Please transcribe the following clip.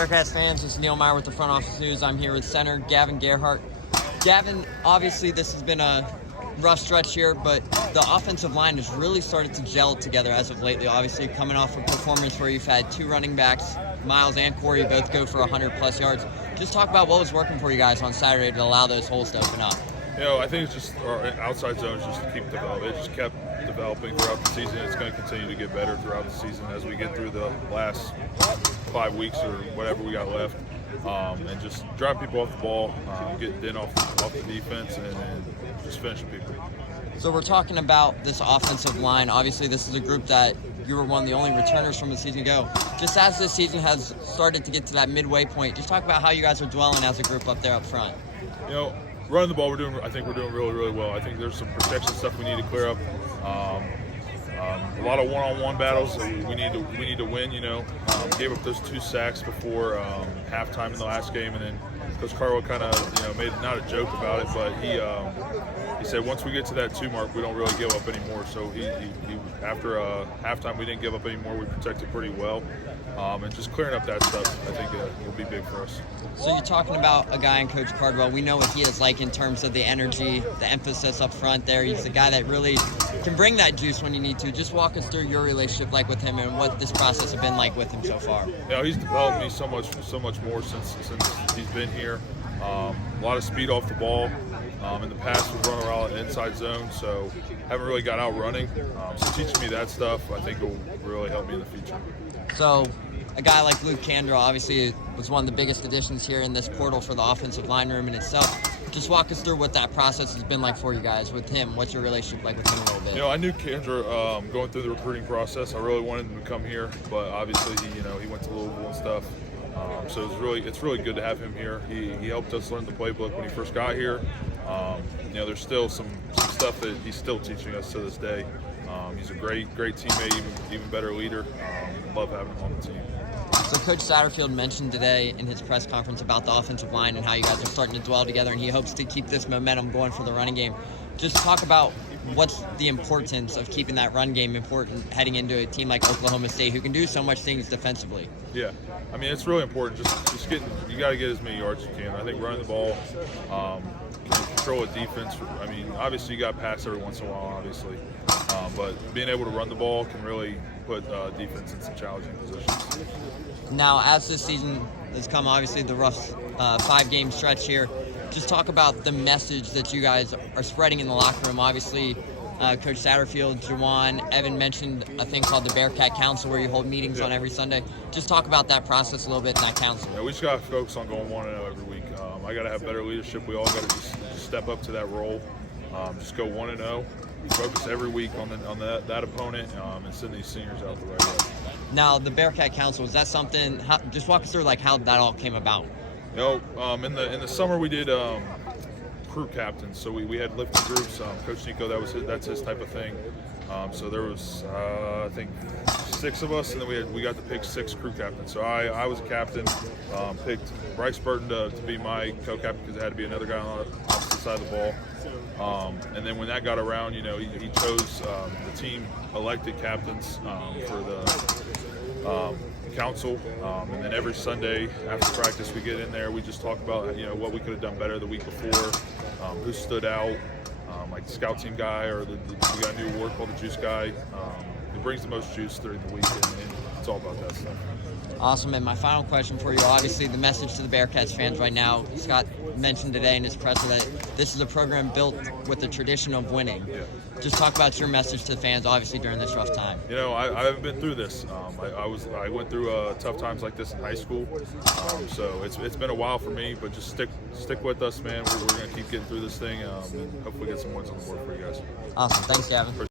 Bearcats fans, it's Neil Meyer with the Front Office News. I'm here with center Gavin Gerhardt. Gavin, obviously this has been a rough stretch here, but the offensive line has really started to gel together as of lately. Obviously coming off a performance where you've had two running backs, Miles and Corey, both go for 100-plus yards. Just talk about what was working for you guys on Saturday to allow those holes to open up. You know, I think it's just our outside zones just to keep developing. It just kept developing throughout the season. It's going to continue to get better throughout the season as we get through the last 5 weeks or whatever we got left. And just driving people off the ball, getting in off the defense, and just finishing people. So we're talking about this offensive line. Obviously, this is a group that you were one of the only returners from the season ago. Just as this season has started to get to that midway point, just talk about how you guys are dwelling as a group up there up front. You know, running the ball, I think we're doing really, really well. I think there's some protection stuff we need to clear up. A lot of one-on-one battles we need to win. You know, gave up those 2 sacks before halftime in the last game, and then Coach Carwell kind of made not a joke about it, but he said once we get to that 2 mark, we don't really give up anymore. So he after halftime we didn't give up anymore. We protected pretty well, and just clearing up that stuff I think will be big for us. So you're talking about a guy in Coach Cardwell. We know what he is like in terms of the energy, the emphasis up front there. He's a guy that really can bring that juice when you need to. Just walk us through your relationship like with him and what this process has been like with him so far. Yeah, he's developed me so much more since he's been here. A lot of speed off the ball. In the past, we've run around an inside zone, so haven't really got out running. So teaching me that stuff, I think, will really help me in the future. So a guy like Luke Candra obviously was one of the biggest additions here in this portal for the offensive line room in itself. Just walk us through what that process has been like for you guys with him. What's your relationship like with him a little bit? You know, I knew Candra going through the recruiting process. I really wanted him to come here, but obviously he went to Louisville and stuff. So it's really good to have him here. He helped us learn the playbook when he first got here. There's still some stuff that he's still teaching us to this day. He's a great teammate, even better leader. Love having him on the team. So Coach Satterfield mentioned today in his press conference about the offensive line and how you guys are starting to dwell together, and he hopes to keep this momentum going for the running game. Just talk about what's the importance of keeping that run game important heading into a team like Oklahoma State who can do so much things defensively. Yeah, I mean, it's really important. Just you got to get as many yards as you can. I think running the ball, control a defense. I mean, obviously you got to pass every once in a while, obviously. But being able to run the ball can really put defense in some challenging positions. Now, as this season has come, obviously the rough 5-game stretch here, just talk about the message that you guys are spreading in the locker room. Obviously, Coach Satterfield, Juwan, Evan mentioned a thing called the Bearcat Council where you hold meetings on every Sunday. Just talk about that process a little bit in that council. Yeah, we just got to focus on going 1-0 every week. I got to have better leadership. We all got to just step up to that role. Just go 1-0. Focus every week on that opponent and send these seniors out the right way. Now, the Bearcat Council, is that something? Just walk us through how that all came about. You know, in the summer we did crew captains, so we had lifting groups. Coach Nico, that's his type of thing. So there was I think 6 of us, and then we got to pick 6 crew captains. So I was a captain. Picked Bryce Burton to be my co-captain because it had to be another guy on the opposite side of the ball. And then when that got around, he chose the team elected captains for the council. And then every Sunday after practice, we get in there. We just talk about what we could have done better the week before, who stood out, like the scout team guy, or we got a new award called the Juice Guy. It brings the most juice during the week, and it's all about that stuff. Awesome. And my final question for you, obviously the message to the Bearcats fans right now, Scott mentioned today in his presser that this is a program built with the tradition of winning. Yeah. Just talk about your message to the fans, obviously, during this rough time. I haven't been through this. I went through tough times like this in high school. So it's been a while for me, but just stick with us, man. We're going to keep getting through this thing and hopefully get some wins on the board for you guys. Awesome. Thanks, Gavin.